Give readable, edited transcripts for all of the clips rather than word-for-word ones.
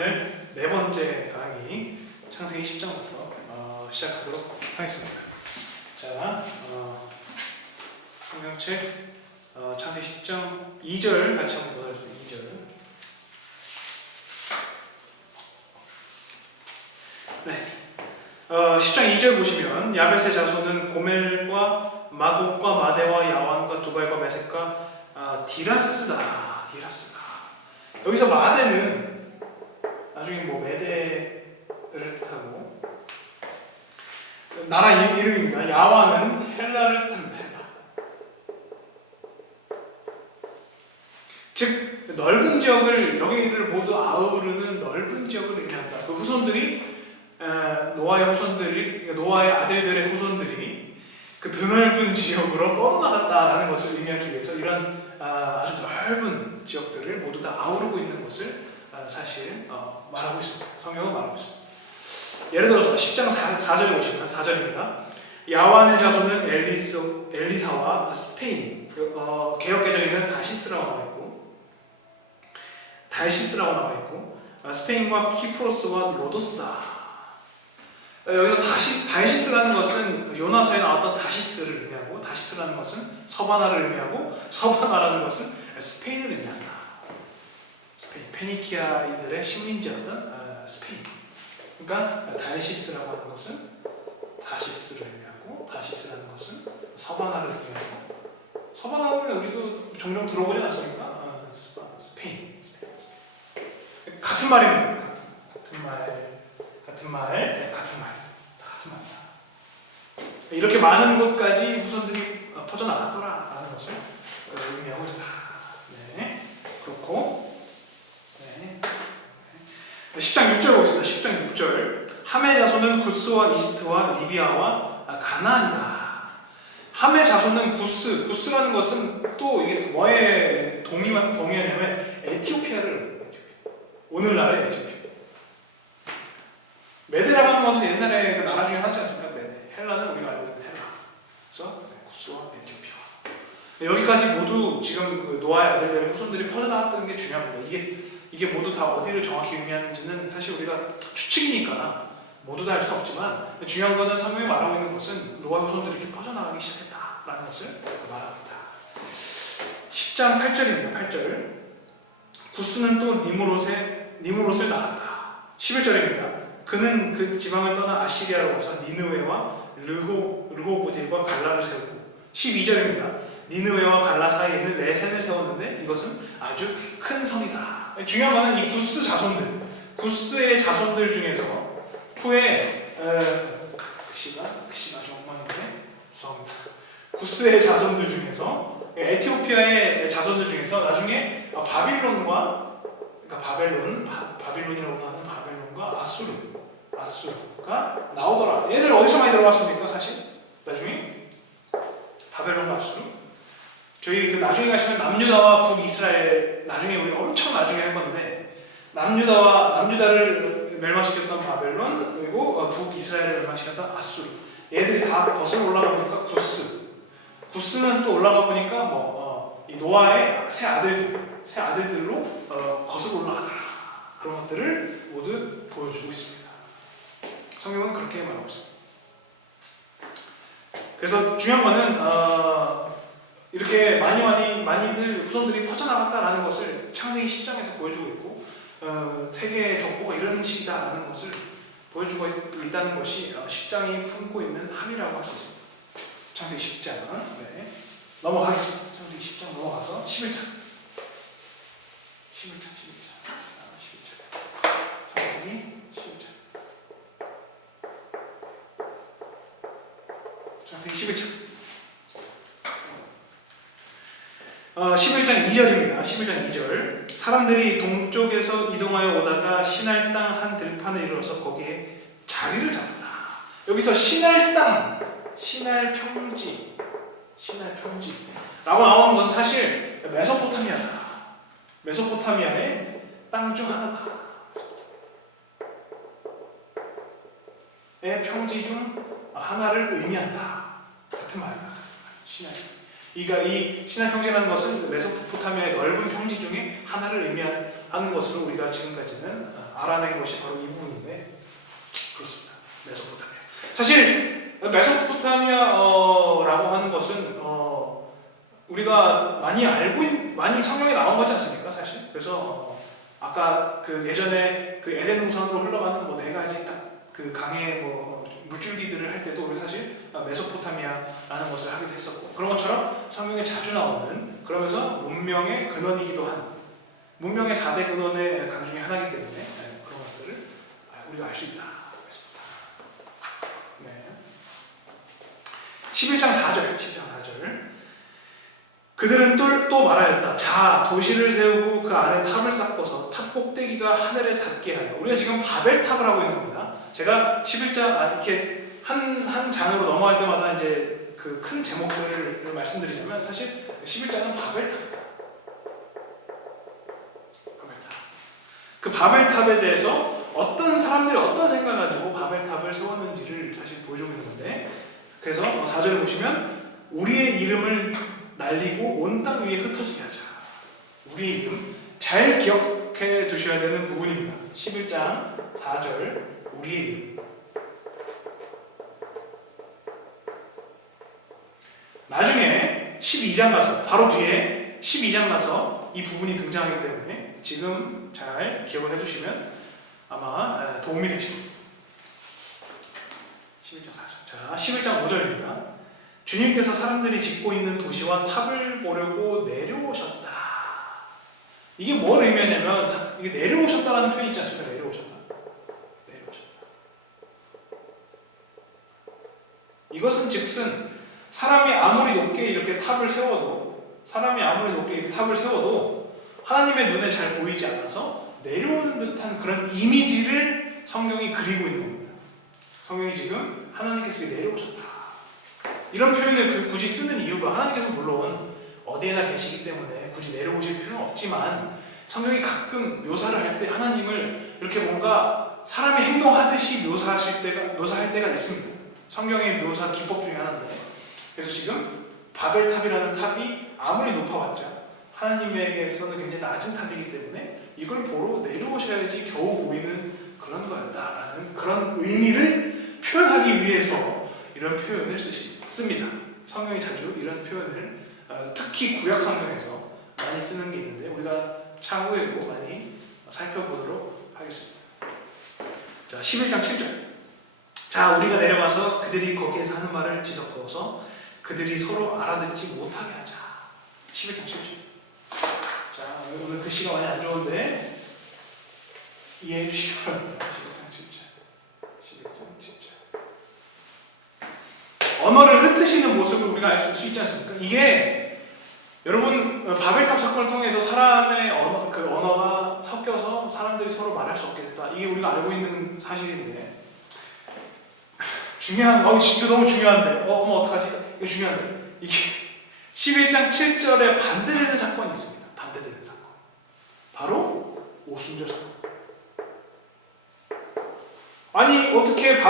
오늘 네 번째 강의 창세기 10장부터 시작하도록 하겠습니다. 자, 성경책 창세기 10장 2절 같이 한번 보도록 2절. 네. 10장 2절 보시면 야벳의 자손은 고멜과 마곡과 마대와 야완과 두발과 메섹과 디라스다. 여기서 마대는 나중에 뭐 메대를 뜻하고 나라 이름입니다. 야완은 헬라를 뜻합니다. 헬라. 즉 넓은 지역을 여기를 모두 아우르는 넓은 지역을 의미한다. 그 후손들이 노아의 아들들의 후손들이 그 드넓은 지역으로 뻗어나갔다라는 것을 의미하기 위해서 이런 아주 넓은 지역들을 모두 다 아우르고 있는 것을 사실 말하고 있습니다. 성경은 말하고 있습니다. 예를 들어서 10장 4절에 보시면 4절입니다. 야완의 자손은 엘리사와 스페인, 개역개정에는 다시스라고 나와 있고 스페인과 키프로스와 로도스다. 여기서 다시스라는 것은 요나서에 나왔던 다시스를 의미하고, 다시스라는 것은 서바나를 의미하고, 서바나라는 것은 스페인을 의미한다. 스페인, 페니키아인들의 식민지였던 스페인. 그러니까 달시스라고 하는 것은 다시스를 의미하고, 다시스라는 것은 서바나를 의미하고, 서바나는 우리도 종종 들어보지 않습니까? 스페인. 같은 말입니다. 같은 말. 이렇게 많은 곳까지 후손들이 퍼져나갔더라라는 것을 의미하고 있다. 네, 그렇고 10장 6절 보겠습니다. 10장 6절. 함의 자손은 구스와 이집트와 리비아와 가나안이다. 함의 자손은 구스라는 것은 또 이게 뭐에 동의하냐면 에티오피아를, 오늘날의 에티오피아. 메데라고 하는 것은 옛날에 그 나라 중에 하나지 않습니까? 메데. 헬라는 우리가 알고 있는 헬라. 그래서 구스와 에티오피아. 여기까지 모두 지금 그 노아의 아들들의 후손들이 퍼져나갔다는 게 중요합니다. 이게 모두 다 어디를 정확히 의미하는지는 사실 우리가 추측이니까 모두 다 알 수 없지만, 중요한 것은 성경이 말하고 있는 것은 노아의 후손들이 이렇게 퍼져나가기 시작했다라는 것을 말합니다. 10장 8절입니다. 8절. 구스는 또 니무롯을 낳았다. 11절입니다. 그는 그 지방을 떠나 아시리아로 가서 니느웨와 르호보딜과 갈라를 세우고, 12절입니다. 니느웨와 갈라 사이에는 레센을 세웠는데 이것은 아주 큰 성이다. 중요한 것은 이 구스의 자손들 중에서 후에 글씨가 좀 엉망인데 죄송합니다. 구스의 자손들 중에서, 에티오피아의 자손들 중에서 나중에 바빌론이라고 하는 바벨론과 아수르가 나오더라. 얘들 어디서 많이 들어봤습니까? 사실 나중에 바벨론과 아수르. 저희 그 나중에 가시면 남유다와 북이스라엘, 나중에 우리 엄청 나중에 할 건데, 남유다를 멸망시켰던 바벨론, 그리고 북이스라엘을 멸망시켰던 아수르. 얘들이 다 거슬러 올라가 보니까 구스는 또 올라가 보니까 이 노아의 새 아들들로 거슬러 올라가더라. 그런 것들을 모두 보여주고 있습니다. 성경은 그렇게 말하고 있습니다. 그래서 중요한 거는 이렇게 많이들 후손들이 퍼져나갔다라는 것을 창세기 10장에서 보여주고 있고, 세계의 족보가 이런 식이다라는 것을 보여주고 있다는 것이 10장이 품고 있는 함이라고 할 수 있습니다. 창세기 10장. 네. 넘어가겠습니다. 창세기 10장 넘어가서 11장. 창세기 11장. 11장 2절입니다. 11장 2절. 사람들이 동쪽에서 이동하여 오다가 시날 땅 한 들판에 이르러서 거기에 자리를 잡았다. 여기서 시날 땅, 시날 평지라고 나오는 것은 사실 메소포타미아다. 메소포타미아의 땅 중 하나다. 의 평지 중 하나를 의미한다. 같은 말이다. 시날. 이 시나 평지라는 것은 메소포타미아의 넓은 평지 중에 하나를 의미하는 것으로 우리가 지금까지는 알아낸 것이 바로 이 부분인데 그렇습니다. 메소포타미아. 사실 메소포타미아라고 하는 것은 우리가 많이 성경에 나온 거지 않습니까? 사실. 그래서 아까 그 예전에 그 에덴 동산으로 흘러가는 뭐 네 가지 그 강의 물줄기들을 할 때도 우리 사실 메소포타미아라는 것을 하기도 했었고 그런 것처럼 성경에 자주 나오는 그러면서 문명의 근원이기도 한 문명의 4대 근원의 강 중에 하나이기 때문에 그런 것들을 우리가 알 수 있다. 네. 11장 4절 그들은 또 말하였다. 자, 도시를 세우고 그 안에 탑을 쌓고서 탑 꼭대기가 하늘에 닿게 하여. 우리가 지금 바벨탑을 하고 있는 겁니다. 제가 11장 이렇게 한 장으로 넘어갈 때마다 이제 그 큰 제목들을 말씀드리자면 사실 11장은 바벨탑이다. 바벨탑. 그 바벨탑에 대해서 어떤 사람들이 어떤 생각을 가지고 바벨탑을 세웠는지를 사실 보여주고 있는 건데 그래서 4절을 보시면 우리의 이름을 날리고 온 땅 위에 흩어지게 하자. 우리 이름 잘 기억해 두셔야 되는 부분입니다. 11장 4절 우리 이름. 나중에 12장 가서 바로 뒤에 12장 가서 이 부분이 등장하기 때문에 지금 잘 기억을 해두시면 아마 도움이 되실 겁니다. 11장 4절. 자, 11장 5절입니다. 주님께서 사람들이 짓고 있는 도시와 탑을 보려고 내려오셨다. 이게 뭘 의미하냐면 이게 내려오셨다라는 표현이 있지 않습니까? 내려오셨다. 이것은 즉슨 사람이 아무리 높게 이렇게 탑을 세워도 하나님의 눈에 잘 보이지 않아서 내려오는 듯한 그런 이미지를 성경이 그리고 있는 겁니다. 성경이 지금 하나님께서 내려오셨다. 이런 표현을 굳이 쓰는 이유가 하나님께서 물론 어디에나 계시기 때문에 굳이 내려오실 필요는 없지만 성경이 가끔 묘사를 할 때 하나님을 이렇게 뭔가 사람이 행동하듯이 묘사할 때가 있습니다. 성경의 묘사 기법 중에 하나인데 그래서 지금 바벨탑이라는 탑이 아무리 높아봤자 하나님에게서는 굉장히 낮은 탑이기 때문에 이걸 보러 내려오셔야지 겨우 보이는 그런 거였다라는 그런 의미를 표현하기 위해서 이런 표현을 씁니다. 성경이 자주 이런 표현을 특히 구약 성경에서 많이 쓰는 게 있는데 우리가 차후에도 많이 살펴보도록 하겠습니다. 자, 11장 7절. 자, 우리가 내려가서 그들이 거기에서 하는 말을 뒤섞어서 그들이 서로 알아듣지 못하게 하자. 11장 7절. 자, 오늘 글씨가 많이 안 좋은데 이해해 주시기 바랍니다. 11장 7절. 언어를 흩으시는 모습을 우리가 알 수 있지 않습니까? 이게 여러분 바벨탑 사건을 통해서 사람의 언어가 섞여서 사람들이 서로 말할 수 없게 됐다. 이게 우리가 알고 있는 사실인데 중요한 이거 너무 중요한데 어떡하지? 이거 중요한데 이게 11장 7절에 반대되는 사건이 있습니다. 반대되는 사건. 바로 오순절 사건. 아니 어떻게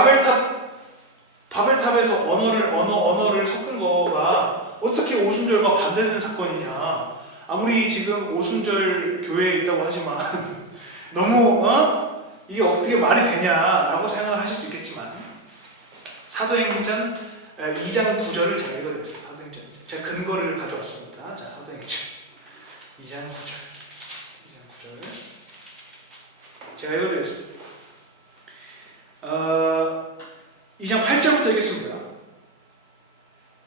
바벨탑에서 언어를 섞은 거가 어떻게 오순절과 반대되는 사건이냐. 아무리 지금 오순절 교회에 있다고 하지만 너무 이게 어떻게 말이 되냐라고 생각을 하실 수 있겠지만 사도행전 2장 9절을 제가 읽어드렸습니다. 사도행전 제가 근거를 가져왔습니다. 자, 사도행전 2장 9절 제가 읽어드렸습니다. 2장 8절부터 읽겠습니다.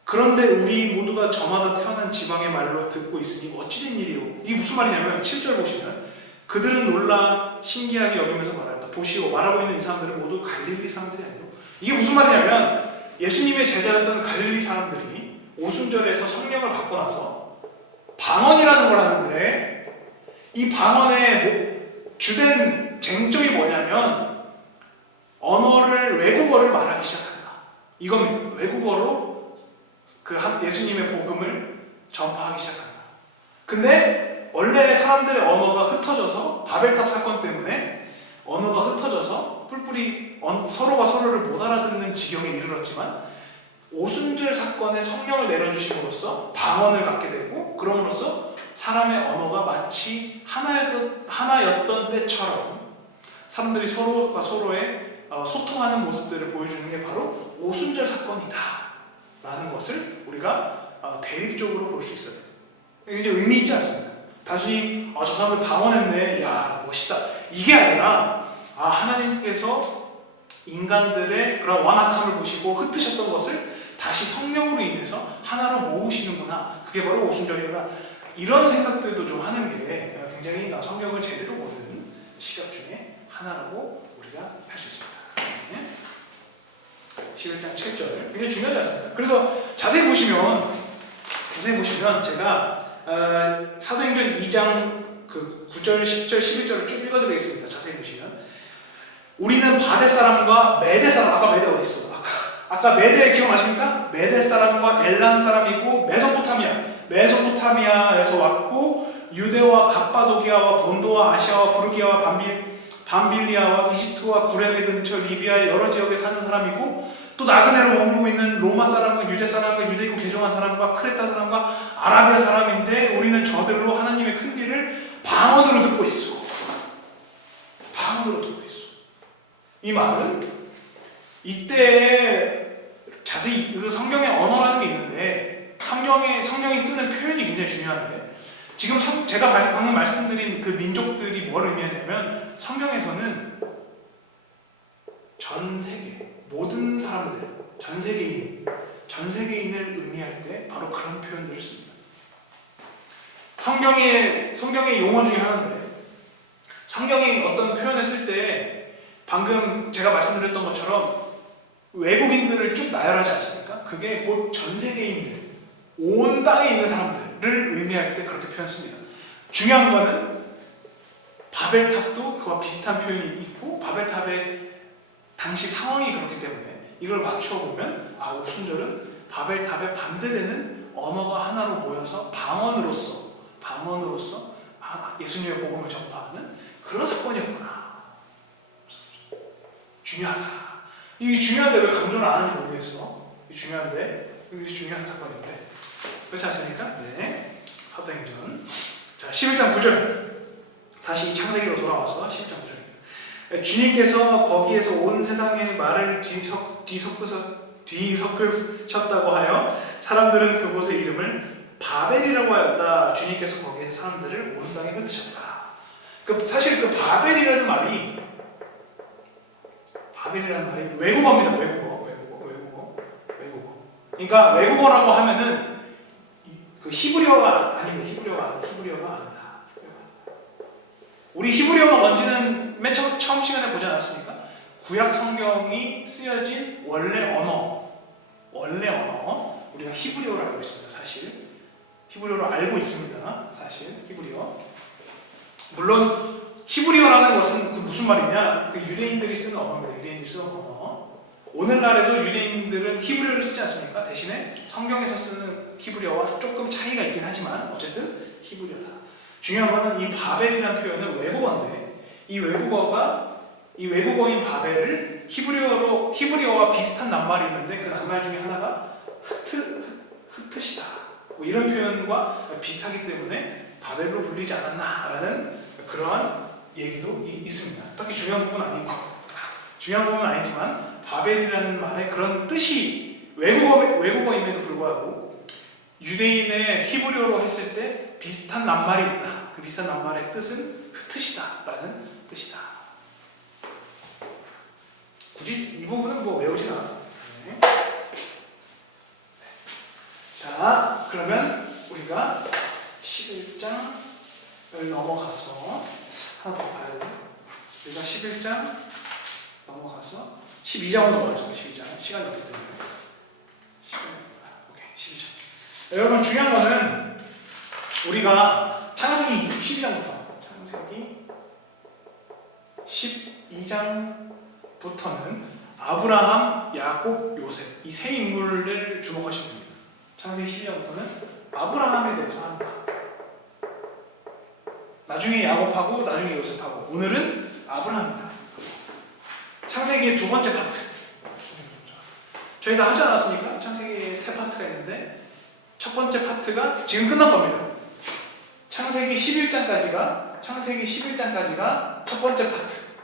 그런데 우리 모두가 저마다 태어난 지방의 말로 듣고 있으니 어찌된 일이요? 이게 무슨 말이냐면 7절 보시면 그들은 놀라 신기하게 여기면서 말한다. 보시오, 말하고 있는 이 사람들은 모두 갈릴리 사람들이 아니오. 이게 무슨 말이냐면 예수님의 제자였던 갈릴리 사람들이 오순절에서 성령을 받고 나서 방언이라는 걸 하는데 이 방언의 주된 쟁점이 뭐냐면 외국어를 말하기 시작한다. 이겁니다. 외국어로 예수님의 복음을 전파하기 시작한다. 근데 원래 사람들의 언어가 흩어져서 바벨탑 사건 때문에 언어가 흩어져서 뿔뿔이 서로가 서로를 못 알아듣는 지경에 이르렀지만 오순절 사건에 성령을 내려주심으로써 방언을 갖게 되고 그럼으로써 사람의 언어가 마치 하나였던 때처럼 사람들이 서로가 서로의 소통하는 모습들을 보여주는 게 바로 오순절 사건이다 라는 것을 우리가 대립적으로 볼 수 있어요. 이게 의미 있지 않습니까? 단순히 저 사람들 방언했네, 야 멋있다, 이게 아니라 하나님께서 인간들의 그런 완악함을 보시고 흩으셨던 것을 다시 성령으로 인해서 하나로 모으시는구나, 그게 바로 오순절이구나, 이런 생각들도 좀 하는 게 굉장히 성경을 제대로 보는 시각 중에 하나라고 우리가 할 수 있습니다. 11장 7절 굉장히 중요하지 않습니까? 그래서 자세히 보시면 제가 사도행전 2장 그 9절, 10절, 11절을 쭉 읽어드리겠습니다. 자세히 보시면 우리는 바데 사람과 메데 사람, 아까 메데 어디 있어? 아까 메데 기억나십니까? 메데 사람과 엘람 사람이고 메소포타미아에서 왔고 유대와 갑바도기아와 본도와 아시아와 부르기아와 밤빌리아와 이집트와 구레네 근처 리비아의 여러 지역에 사는 사람이고 또 나그네로 머무르고 있는 로마 사람과 유대 사람과 유대국 개종한 사람과 크레타 사람과 아라비아 사람인데 우리는 저들로 하나님의 큰 일을 방언으로 듣고 있어. 방언으로 듣고 있어. 이 말은 이때 자세히 그 성경의 언어라는 게 있는데 성경이 쓰는 표현이 굉장히 중요한데 지금 제가 방금 말씀드린 그 민족들이 뭘 의미하냐면 성경에서는 전 세계 모든 사람들, 전 세계인을 의미할 때 바로 그런 표현들을 씁니다. 성경의 용어 중에 하나인데 성경이 어떤 표현을 쓸 때 방금 제가 말씀드렸던 것처럼 외국인들을 쭉 나열하지 않습니까? 그게 곧 전 세계인들, 온 땅에 있는 사람들을 의미할 때 그렇게 표현습니다. 중요한 거는 바벨탑도 그와 비슷한 표현이 있고 바벨탑의 당시 상황이 그렇기 때문에 이걸 맞추어 보면 오순절은 바벨탑에 반대되는 언어가 하나로 모여서 방언으로서 예수님의 복음을 전파하는 그런 사건이었구나. 중요하다. 이게 중요한데 왜 강조를 안 하는지 모르겠어. 이게 중요한데, 이게 중요한 사건인데. 그렇지 않습니까? 네. 사도행전. 자, 11장 9절. 다시 창세기로 돌아와서 11장 9절. 주님께서 거기에서 온 세상의 말을 뒤섞으셨다고 하여 사람들은 그곳의 이름을 바벨이라고 하였다. 주님께서 거기에서 사람들을 온 땅에 흩으셨다. 사실 그 바벨이라는 말이 외국어입니다. 외국어. 그러니까 외국어라고 하면은 그 히브리어가 아닙니다. 히브리어가 아니다. 우리 히브리어가 뭔지는 맨 처음 시간에 보지 않았습니까? 구약 성경이 쓰여진 원래 언어 우리가 히브리어로 알고 있습니다. 사실 히브리어로 알고 있습니다. 사실 히브리어. 물론 히브리어라는 것은 무슨 말이냐? 그 유대인들이 쓰는 언어입니다. 유대인들이 쓰는 언어. 오늘날에도 유대인들은 히브리어를 쓰지 않습니까? 대신에 성경에서 쓰는 히브리어와 조금 차이가 있긴 하지만 어쨌든 히브리어다. 중요한 것은 이 바벨이라는 표현은 외국어인데 이 외국어인 바벨을 히브리어와 비슷한 낱말이 있는데 그 낱말 중에 하나가 흩으시다. 뭐 이런 표현과 비슷하기 때문에 바벨로 불리지 않았나라는 그러한 얘기도 있습니다. 딱히 중요한 부분은 아니고 중요한 부분은 아니지만 바벨이라는 말의 그런 뜻이 외국어임에도 불구하고 유대인의 히브리어로 했을 때 비슷한 낱말이 있다. 그 비슷한 낱말의 뜻은 흩으시다라는 뜻이다. 굳이 이 부분은 뭐 외우진 않아도. 네. 자, 그러면 우리가 11장을 넘어가서 하나 더 봐야 돼. 우리가 11장 넘어가서 12장으로 넘어가죠. 12장 시간이 없기 때문에. 오케이, 12장. 여러분 중요한 거는 우리가 창세기 12장부터는 아브라함, 야곱, 요셉 이 세 인물을 주목하시면 됩니다. 창세기 12장부터는 아브라함에 대해서 합니다. 나중에 야곱하고 나중에 요셉하고 오늘은 아브라함입니다. 창세기의 두 번째 파트. 저희가 하지 않았습니까? 창세기 세 파트가 있는데 첫 번째 파트가 지금 끝난 겁니다. 창세기 11장까지가 첫 번째 파트.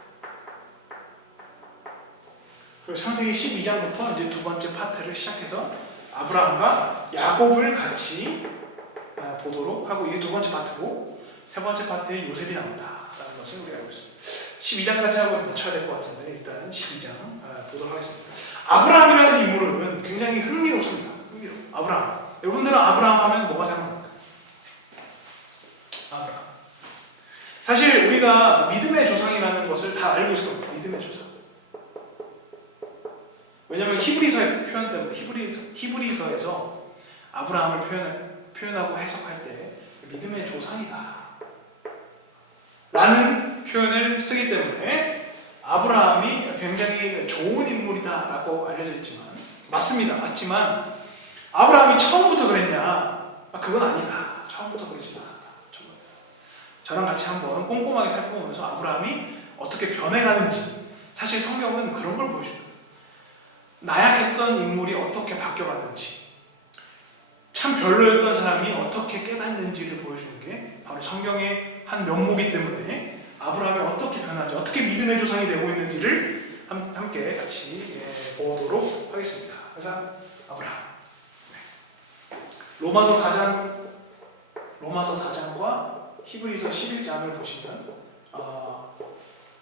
그리고 창세기 12장부터 이제 두 번째 파트를 시작해서 아브라함과 야곱을 같이 보도록 하고, 이게 두 번째 파트고, 세 번째 파트에 요셉이 나온다라는 것을 우리가 알고 있습니다. 12장까지 하고 맞춰야 될 것 같은데 일단 12장 보도록 하겠습니다. 아브라함이라는 인물은 굉장히 흥미롭습니다. 아브라함. 여러분들은 아브라함 하면 뭐가 생각납니까? 아브라함. 사실 우리가 믿음의 조상이라는 것을 다 알고 있을 겁니다. 믿음의 조상. 왜냐하면 히브리서의 표현 때문에, 히브리서에서 아브라함을 표현하고 해석할 때 믿음의 조상이다 라는 표현을 쓰기 때문에 아브라함이 굉장히 좋은 인물이다 라고 알려져 있지만, 맞지만 아브라함이 처음부터 그랬냐? 그건 아니다. 처음부터 그러지 않았다. 저랑 같이 한번 꼼꼼하게 살펴보면서 아브라함이 어떻게 변해가는지, 사실 성경은 그런 걸 보여줍니다. 나약했던 인물이 어떻게 바뀌어가는지, 참 별로였던 사람이 어떻게 깨닫는지를 보여주는 게 바로 성경의 한 면모이기 때문에 아브라함이 어떻게 변하는지, 어떻게 믿음의 조상이 되고 있는지를 함께 같이 보도록 하겠습니다. 그래서 아브라함. 로마서 4장과 히브리서 11장을 보시면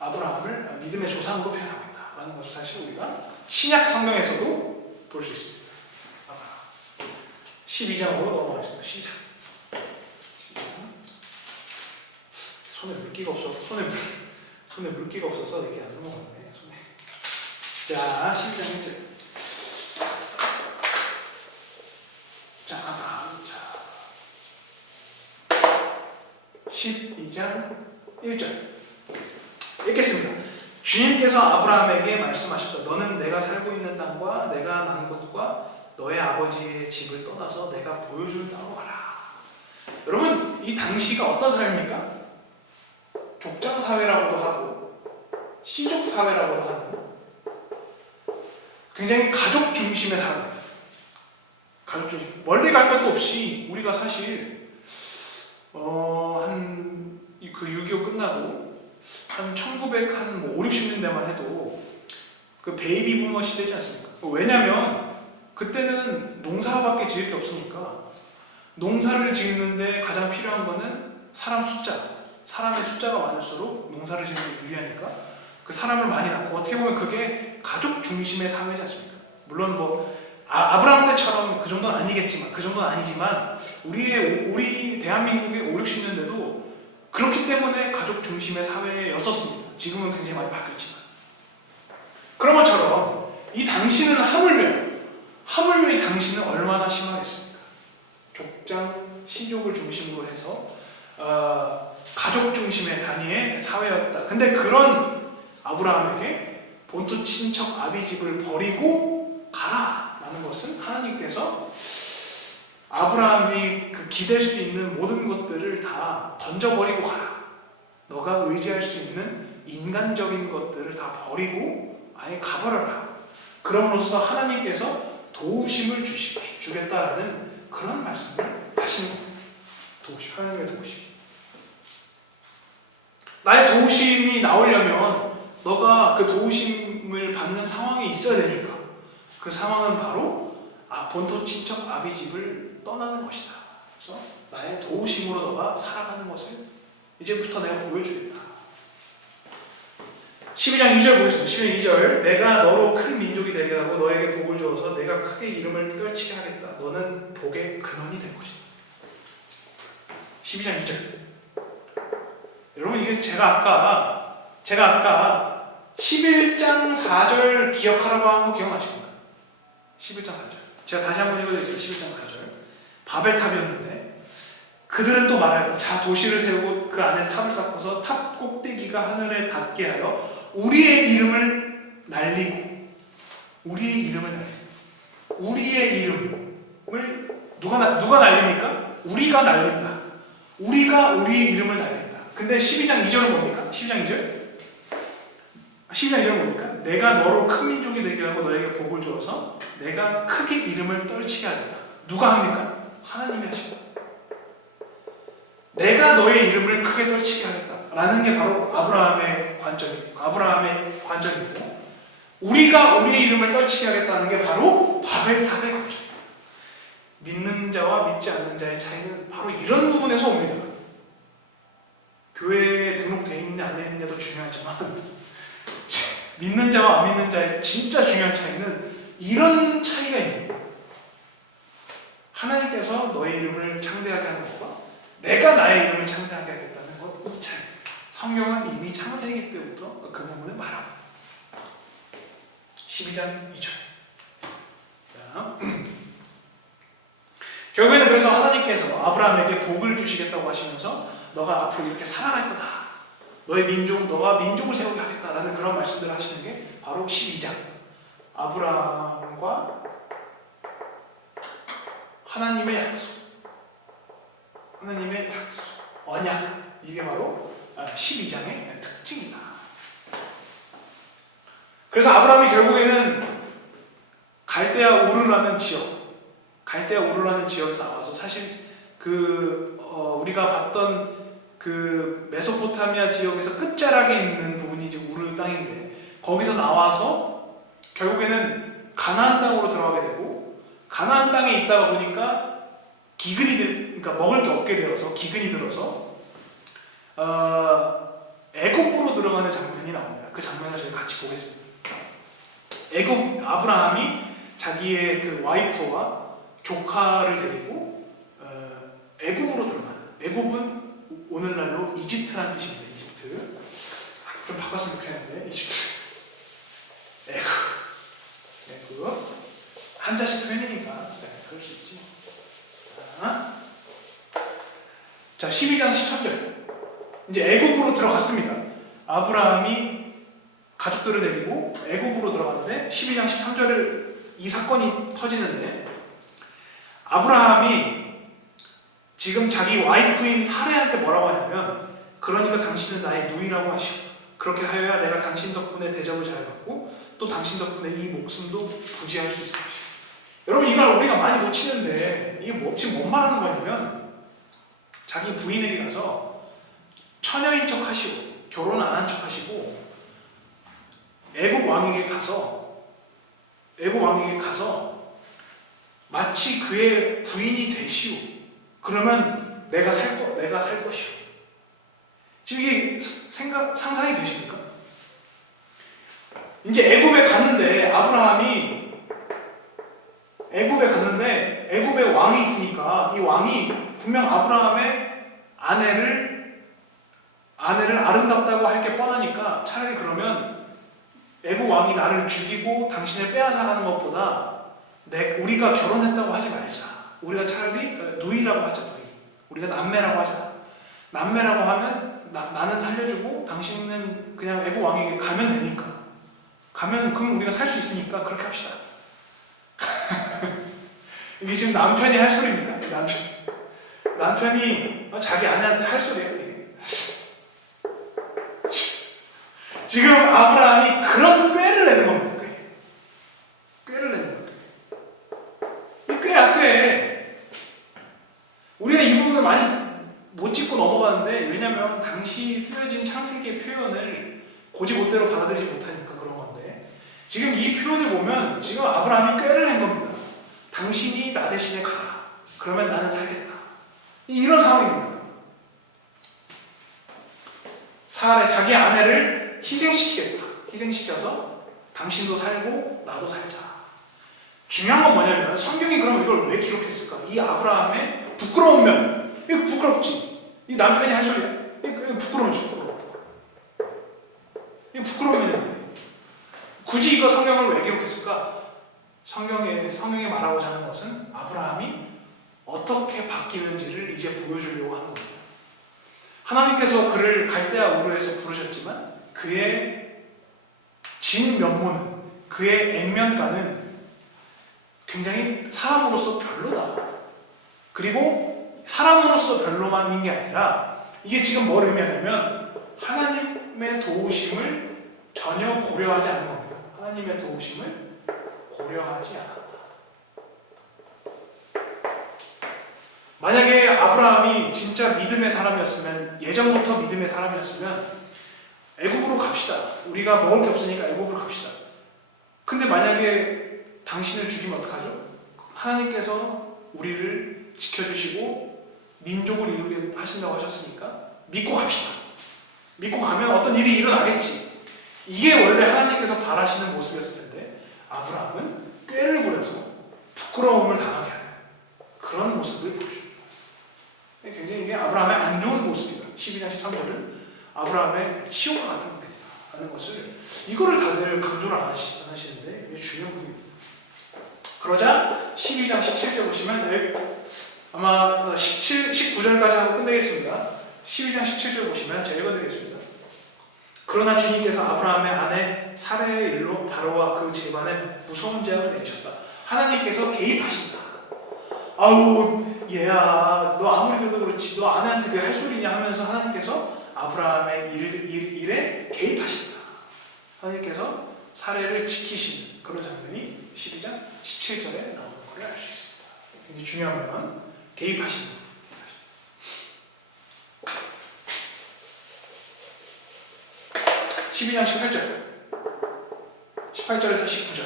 아브라함을 믿음의 조상으로 표현하고 있다라는 것을 사실 우리가 신약 성경에서도 볼 수 있습니다. 12장으로 넘어가겠습니다. 12장. 손에 물기가 없어서 이렇게 안 넘어가네. 손에. 자, 12장 1절. 자, 아브라함. 자, 12장 1절. 읽겠습니다. 주님께서 아브라함에게 말씀하셨다. 너는 내가 살고 있는 땅과 내가 난 곳과 너의 아버지의 집을 떠나서 내가 보여줄 땅으로 가라. 여러분, 이 당시가 어떤 사회입니까? 족장 사회라고도 하고 시족 사회라고도 하는 굉장히 가족 중심의 사회입니다. 가족 중심. 멀리 갈 것도 없이 우리가 사실 그 6.25 끝나고 한 1900 60년대만 해도 그 베이비 부머 시대지 않습니까? 왜냐면 그때는 농사밖에 지을 게 없으니까 농사를 짓는데 가장 필요한 거는 사람의 숫자가 많을수록 농사를 짓는 게 유리하니까 그 사람을 많이 낳고, 어떻게 보면 그게 가족 중심의 사회지 않습니까? 물론 아브라함 때처럼 그 정도는 아니지만 우리 대한민국의 5, 60년대도 그렇기 때문에 가족 중심의 사회였었습니다. 지금은 굉장히 많이 바뀌었지만. 그런 것처럼 이 당시는 하물며 이 당시는 얼마나 심하겠습니까? 족장, 시족을 중심으로 해서 가족 중심의 단위의 사회였다. 근데 그런 아브라함에게 본토 친척 아비집을 버리고 가라 라는 것은 하나님께서 아브라함이 기댈 수 있는 모든 것들을 다 던져버리고 가라. 너가 의지할 수 있는 인간적인 것들을 다 버리고 아예 가버려라. 그럼으로써 하나님께서 도우심을 주겠다라는 그런 말씀을 하시는 겁니다. 하나님의 도우심. 나의 도우심이 나오려면 너가 그 도우심을 받는 상황이 있어야 되니까, 그 상황은 바로 본토 친척 아비집을 떠나는 것이다. 그래서 나의 도우심으로 너가 살아가는 것을 이제부터 내가 보여주겠다. 12장 2절 보겠습니다. 12장 2절. 내가 너로 큰 민족이 되게 하고 너에게 복을 주어서 내가 크게 이름을 떨치게 하겠다. 너는 복의 근원이 될 것이다. 12장 2절. 여러분, 이게 제가 아까 11장 4절 기억하라고 한 거 기억나십니까? 11장 4절. 제가 다시 한번 읽어드리겠습니다. 11장 4절. 바벨탑이었는데 그들은 또 말하였다. 자, 도시를 세우고 그 안에 탑을 쌓고서 탑 꼭대기가 하늘에 닿게 하여 우리의 이름을 날리고, 우리의 이름을 누가 날립니까? 우리가 날린다. 우리가 우리의 이름을 날린다. 근데 12장 2절은 뭡니까? 12장 2절? 12장 이런 뭡니까? 내가 너로 큰 민족이 되게 하고 너에게 복을 주어서 내가 크게 이름을 떨치게 하리라. 누가 합니까? 하나님이 하십니다. 내가 너의 이름을 크게 떨치게 하겠다라는 게 바로 아브라함의 관점이고 우리가 우리의 이름을 떨치게 하겠다는 게 바로 바벨탑의 관점입니다. 믿는 자와 믿지 않는 자의 차이는 바로 이런 부분에서 옵니다. 교회에 등록되어 있느냐 안 되어 있느냐도 중요하지만 믿는 자와 안 믿는 자의 진짜 중요한 차이는 이런 차이가 있는 거예요. 하나님께서 너의 이름을 창대하게 하는 것과 내가 나의 이름을 창대하게 하겠다는 것, 이 차이. 성경은 이미 창세기 때부터 그 부분을 말합니다. 12장 2절. 결국에는 그래서 하나님께서 아브라함에게 복을 주시겠다고 하시면서 너가 앞으로 이렇게 살아갈 거다. 너의 민족, 너가 민족을 세우게 하겠다라는 그런 말씀들을 하시는 게 바로 12장. 아브라함과 하나님의 약속. 하나님의 약속. 언약. 이게 바로 12장의 특징이다. 그래서 아브라함이 결국에는 갈대아 우르라는 지역에서 나와서 사실 우리가 봤던 그 메소포타미아 지역에서 끝자락에 있는 부분이 이제 우르 땅인데 거기서 나와서 결국에는 가나안 땅으로 들어가게 되고 가나안 땅에 있다가 보니까 그러니까 먹을 게 없게 되어서 기근이 들어서 애굽으로 들어가는 장면이 나옵니다. 그 장면을 저희 같이 보겠습니다. 아브라함이 자기의 그 와이프와 조카를 데리고 애굽으로 들어가는. 애굽은 오늘날로 이집트라는 뜻입니다. 이집트. 좀 바꿨으면 좋겠는데 이집트. 애굽. 한자식 표현이니까 그럴 수 있지. 자, 12장 13절. 이제 애굽으로 들어갔습니다. 아브라함이 가족들을 데리고 애굽으로 들어갔는데 12장 13절에 이 사건이 터지는데 아브라함이 지금 자기 와이프인 사레한테 뭐라고 하냐면 그러니까 당신은 나의 누이라고 하시오. 그렇게 하여야 내가 당신 덕분에 대접을 잘 받고 또 당신 덕분에 이 목숨도 부지할 수 있을 것이오. 여러분 이걸 우리가 많이 놓치는데 이게 지금 뭔 말하는 거냐면 자기 부인에게 가서 처녀인 척 하시고 결혼 안 한 척 하시고 애굽 왕에게 가서 마치 그의 부인이 되시오. 그러면 내가 살 것이오. 지금 이게 상상이 되십니까? 이제 애굽에 갔는데 애굽에 왕이 있으니까 이 왕이 분명 아브라함의 아내를 아름답다고 할 게 뻔하니까 차라리 그러면 애굽 왕이 나를 죽이고 당신을 빼앗아가는 것보다 우리가 결혼했다고 하지 말자. 우리가 차라리 누이라고 하자. 우리가 남매라고 하자. 남매라고 하면 나는 살려주고 당신은 그냥 애굽 왕에게 가면 되니까. 그럼 우리가 살 수 있으니까 그렇게 합시다. 이게 지금 남편이 할 소리입니다. 남편이 자기 아내한테 할 소리예요. 이게. 지금 아브라함이 그런 꾀를 내는 겁니다. 꾀를 내는 겁니다. 이 꾀야, 꾀. 우리가 이 부분을 많이 못 짚고 넘어가는데 왜냐면 당시 쓰여진 창세기의 표현을 고지못대로 받아들이지 못하니까 그런 건데 지금 이 표현을 보면 지금 아브라함이 꾀를 낸 겁니다. 당신이 나 대신에 가라. 그러면 나는 살겠다. 이런 상황입니다. 자기 아내를 희생시켜서 당신도 살고 나도 살자. 중요한 건 뭐냐면 성경이 그럼 이걸 왜 기록했을까? 이 아브라함의 부끄러운 면. 이거 부끄럽지. 이 남편이 할 소리야. 이거 부끄러운지 이거 부끄러운 면인데. 굳이 이거 성경을 왜 기록했을까? 성경에 말하고자 하는 것은 아브라함이 어떻게 바뀌는지를 이제 보여주려고 하는 겁니다. 하나님께서 그를 갈대아 우르에서 부르셨지만 그의 진면모는 그의 액면가는 굉장히 사람으로서 별로다. 그리고 사람으로서 별로만인 게 아니라 이게 지금 뭘 의미하냐면 하나님의 도우심을 전혀 고려하지 않는 겁니다. 하나님의 도우심을 고려하지 않았다. 만약에 아브라함이 진짜 믿음의 사람이었으면, 예전부터 믿음의 사람이었으면 애굽으로 갑시다. 우리가 먹을 게 없으니까 애굽으로 갑시다. 근데 만약에 당신을 죽이면 어떡하죠? 하나님께서 우리를 지켜주시고 민족을 이루게 하신다고 하셨으니까 믿고 갑시다. 믿고 가면 어떤 일이 일어나겠지. 이게 원래 하나님께서 바라시는 모습이었을 텐데 아브라함은 꾀를 부려서 부끄러움을 당하게 하는 그런 모습을 보여줍니다. 굉장히 이게 아브라함의 안 좋은 모습이다. 12장 13절은 아브라함의 치욕과 같은 겁니다 하는 것을, 이거를 다들 강조를 안 하시는데 이게 중요한 부분입니다. 그러자 12장 17절 보시면, 아마 19절까지 하고 끝내겠습니다. 12장 17절 보시면 제가 읽어드리겠습니다. 그러나 주님께서 아브라함의 아내 사레의 일로 바로와 그 집안에 무서운 재앙을 내리셨다. 하나님께서 개입하신다. 아우 얘야, 너 아무리 그래도 그렇지 너 아내한테 그게 할 소리냐 하면서 하나님께서 아브라함의 일에 개입하신다. 하나님께서 사례를 지키시는 그런 장면이 12장 17절에 나오는 것을 알 수 있습니다. 굉장히 중요한 건 개입하신다. 12장 18절에서 19절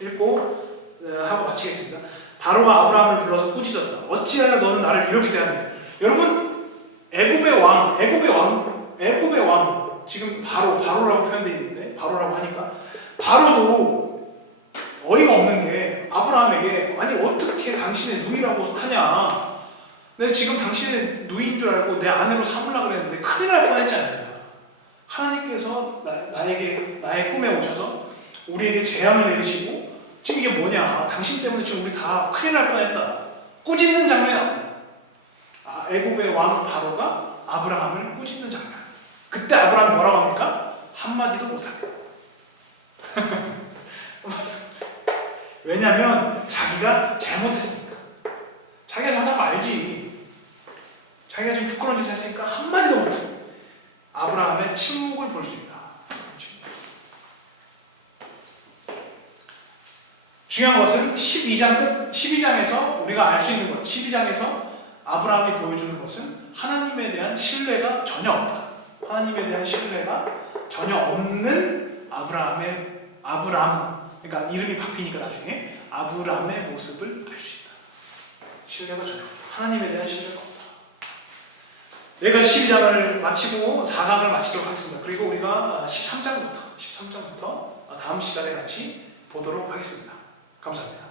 읽고 하고 마치겠습니다. 바로가 아브라함을 불러서 꾸짖었다. 어찌하여 너는 나를 이렇게 대하느냐. 여러분, 애굽의 왕 지금 바로라고 표현되어 있는데, 바로라고 하니까 바로도 어이가 없는 게 아브라함에게 아니 어떻게 당신의 누이라고 하냐. 내가 지금 당신의 누이인 줄 알고 내 아내로 삼으려고 그랬는데 큰일 날 뻔했지 않느냐. 하나님께서 나의 꿈에 오셔서 우리에게 재앙을 내리시고 지금 이게 뭐냐, 당신 때문에 지금 우리 다 큰일 날 뻔했다. 꾸짖는 장면이 나옵니다. 애굽의 왕 바로가 아브라함을 꾸짖는 장면. 그때 아브라함이 뭐라고 합니까? 한마디도 못합니다. 왜냐하면 자기가 잘못했으니까. 자기가 잘못한 거 알지. 자기가 지금 부끄러운 짓을 했으니까 한마디도 못해. 아브라함의 침묵을 볼 수 있다. 중요한 것은 12장에서 우리가 알 수 있는 것, 12장에서 아브라함이 보여주는 것은 하나님에 대한 신뢰가 전혀 없다. 하나님에 대한 신뢰가 전혀 없는 아브람, 그러니까 이름이 바뀌니까 나중에 아브람의 모습을 알 수 있다. 신뢰가 전혀 없다. 하나님에 대한 신뢰가 없다. 여기까지 12장을 마치고 4강을 마치도록 하겠습니다. 그리고 우리가 13장부터 다음 시간에 같이 보도록 하겠습니다. 감사합니다.